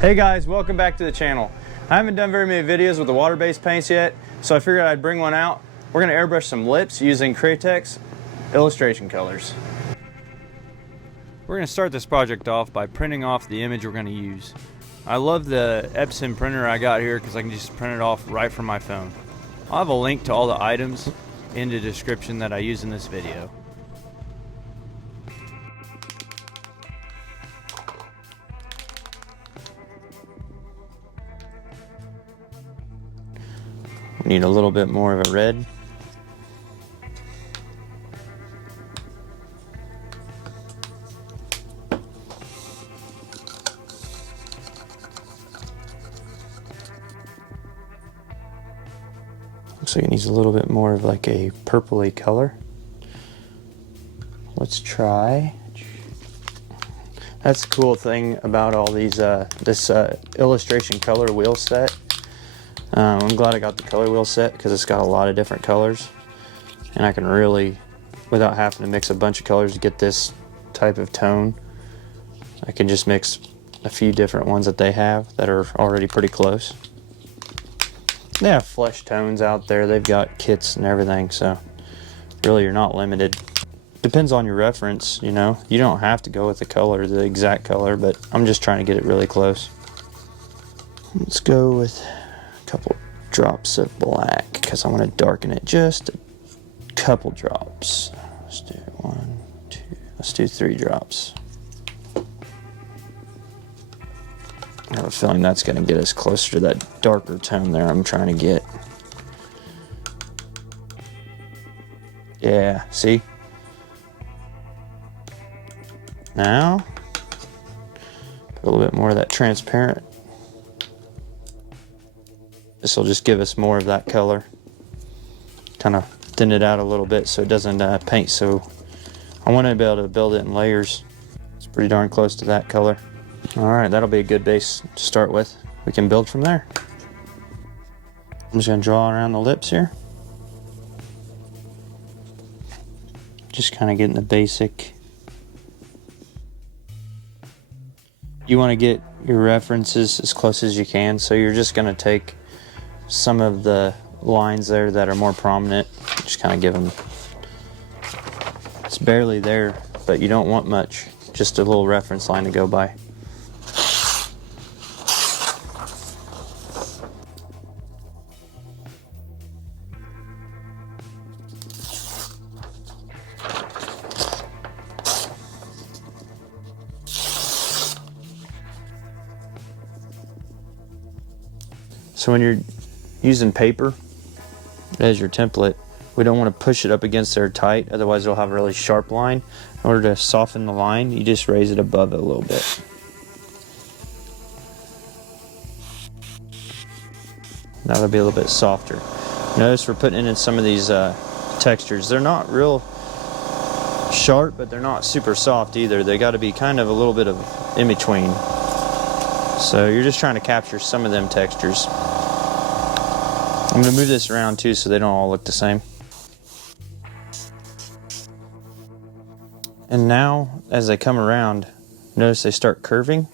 Hey guys, welcome back to the channel. I haven't done very many videos with the water-based paints yet, so I figured I'd bring one out. We're going to airbrush some lips using Cratex illustration colors. We're going to start this project off by printing off the image we're going to use. I love the Epson printer I got here because I can just print it off right from my phone. I'll have a link to all the items in the description that I use in this video. We need a little bit more of a red. Looks like it needs a little bit more of like a purpley color. Let's try. That's the cool thing about all these this illustration color wheel set. I'm glad I got the color wheel set because it's got a lot of different colors, and I can really, without having to mix a bunch of colors to get this type of tone, I can just mix a few different ones that they have that are already pretty close. They have flesh tones out there, they've got kits and everything, so really you're not limited. Depends on your reference, you know. You don't have to go with the color, the exact color, but I'm just trying to get it really close. Let's go with a couple drops of black because I want to darken it just a couple drops. Let's do 1, 2, let's do 3 drops. I have a feeling that's going to get us closer to that darker tone there I'm trying to get. Yeah, see? Now, put a little bit more of that transparent. This will just give us more of that color. Kind of thin it out a little bit so it doesn't paint. So I want to be able to build it in layers. It's pretty darn close to that color. Alright, that'll be a good base to start with. We can build from there. I'm just going to draw around the lips here. Just kind of getting the basic. You want to get your references as close as you can, so you're just going to take some of the lines there that are more prominent, just kind of give them, it's barely there, but you don't want much, just a little reference line to go by. So when you're using paper as your template, we don't want to push it up against there tight, otherwise it'll have a really sharp line. In order to soften the line, you just raise it above it a little bit. That'll be a little bit softer. Notice we're putting in some of these textures. They're not real sharp, but they're not super soft either. They got to be kind of a little bit of in between. So you're just trying to capture some of them textures. I'm going to move this around too so they don't all look the same. And now as they come around, notice they start curving.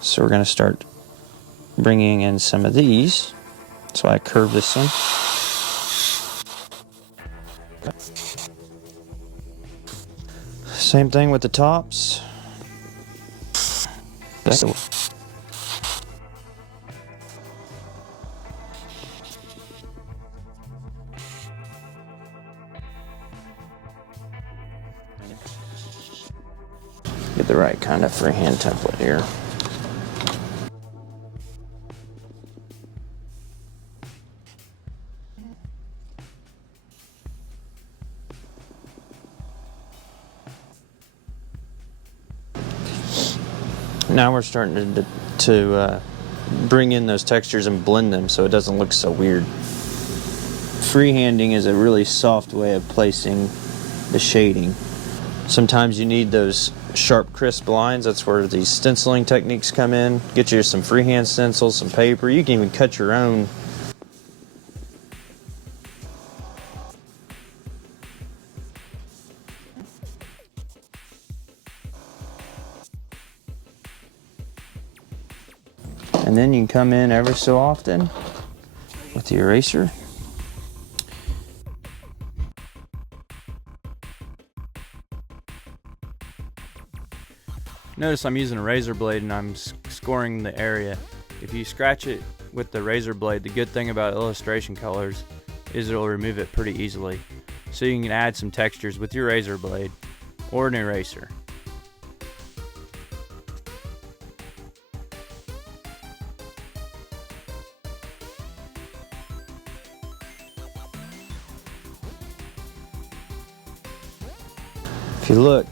So we're going to start bringing in some of these. So I curve this one. Same thing with the tops. Get the right kind of freehand template here. Now we're starting to bring in those textures and blend them so it doesn't look so weird. Freehanding is a really soft way of placing the shading. Sometimes you need those sharp, crisp lines. That's where these stenciling techniques come in. Get you some freehand stencils, some paper. You can even cut your own. And then you can come in ever so often with the eraser. Notice I'm using a razor blade and I'm scoring the area. If you scratch it with the razor blade, the good thing about illustration colors is it'll remove it pretty easily. So you can add some textures with your razor blade or an eraser. If you look,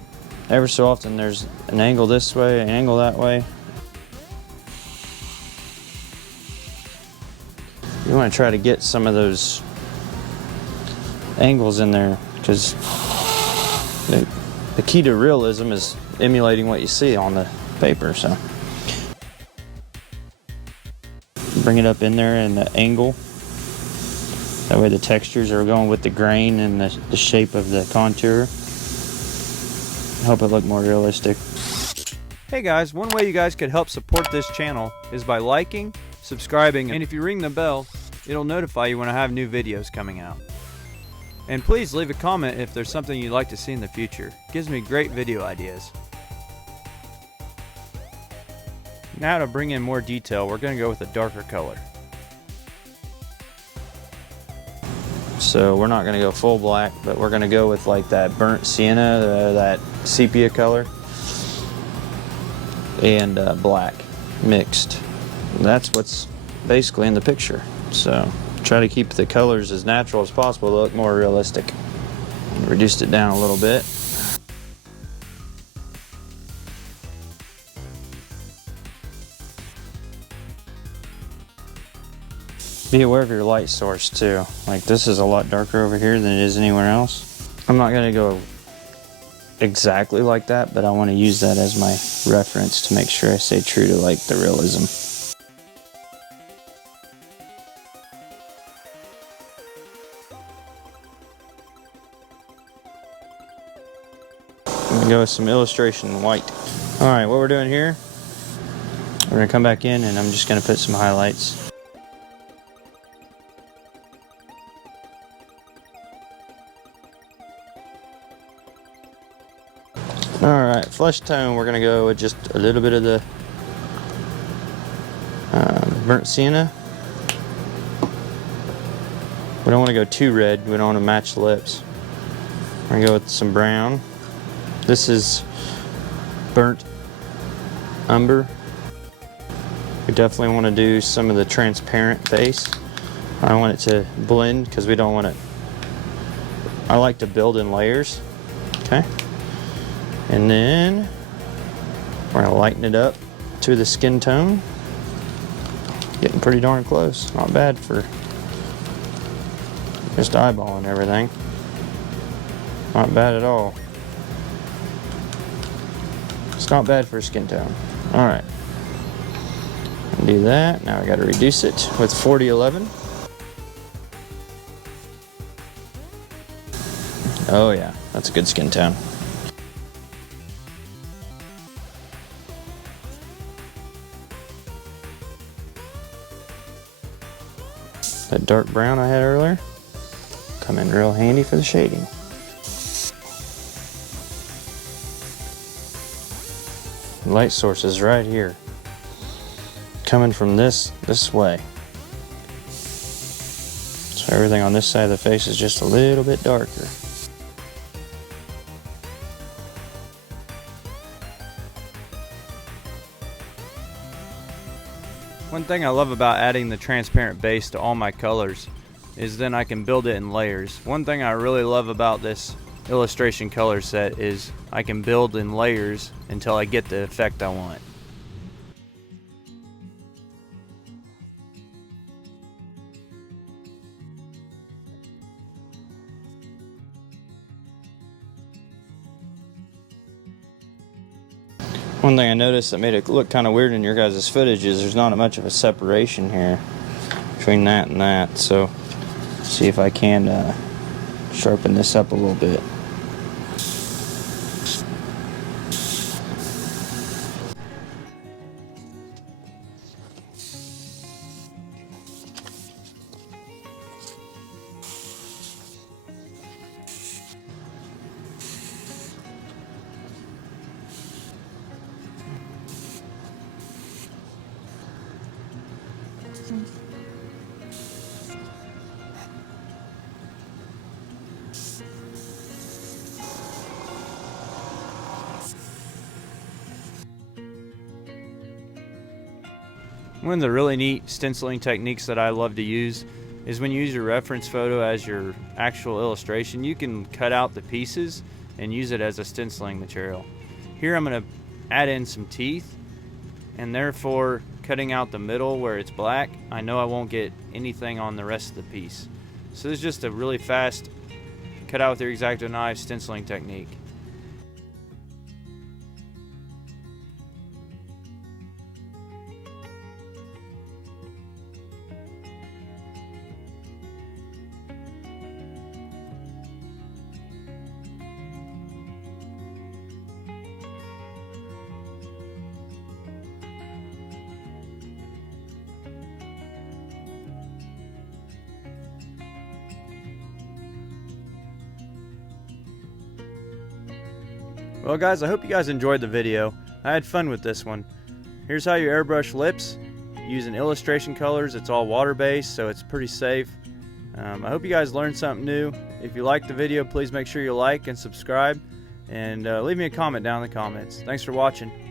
ever so often there's an angle this way, an angle that way. You want to try to get some of those angles in there, because the key to realism is emulating what you see on the paper. So bring it up in there in the angle. That way the textures are going with the grain and the shape of the contour. Help it look more realistic. Hey guys, one way you guys could help support this channel is by liking, subscribing, and if you ring the bell, it'll notify you when I have new videos coming out. And please leave a comment if there's something you'd like to see in the future. It gives me great video ideas. Now to bring in more detail, we're going to go with a darker color. So we're not going to go full black, but we're going to go with like that burnt sienna, that sepia color, and black mixed. And that's what's basically in the picture. So try to keep the colors as natural as possible to look more realistic. Reduced it down a little bit. Be aware of your light source too. Like this is a lot darker over here than it is anywhere else. I'm not going to go exactly like that, but I want to use that as my reference to make sure I stay true to like the realism. I'm going to go with some illustration white. Alright, what we're doing here, we're going to come back in and I'm just going to put some highlights. Alright, flesh tone, we're going to go with just a little bit of the burnt sienna. We don't want to go too red, we don't want to match the lips. We're going to go with some brown. This is burnt umber. We definitely want to do some of the transparent base. I don't want it to blend because we don't want it. I like to build in layers. Okay. And then we're going to lighten it up to the skin tone. Getting pretty darn close. Not bad for just eyeballing everything. Not bad at all. It's not bad for skin tone. Alright. Do that. Now I got to reduce it with 4011. Oh yeah, that's a good skin tone. That dark brown I had earlier come in real handy for the shading. Light source is right here, coming from this way. So everything on this side of the face is just a little bit darker. One thing I love about adding the transparent base to all my colors is then I can build it in layers. One thing I really love about this illustration color set is I can build in layers until I get the effect I want. One thing I noticed that made it look kind of weird in your guys' footage is there's not much of a separation here between that and that. So see if I can sharpen this up a little bit. One of the really neat stenciling techniques that I love to use is when you use your reference photo as your actual illustration, you can cut out the pieces and use it as a stenciling material. Here I'm going to add in some teeth, and therefore cutting out the middle where it's black, I know I won't get anything on the rest of the piece. So this is just a really fast cut out with your X-Acto knife stenciling technique. Well guys, I hope you guys enjoyed the video. I had fun with this one. Here's how you airbrush lips using illustration colors. It's all water-based, so it's pretty safe. I hope you guys learned something new. If you liked the video, please make sure you like and subscribe, and leave me a comment down in the comments. Thanks for watching.